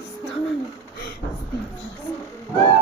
Stop. Stop.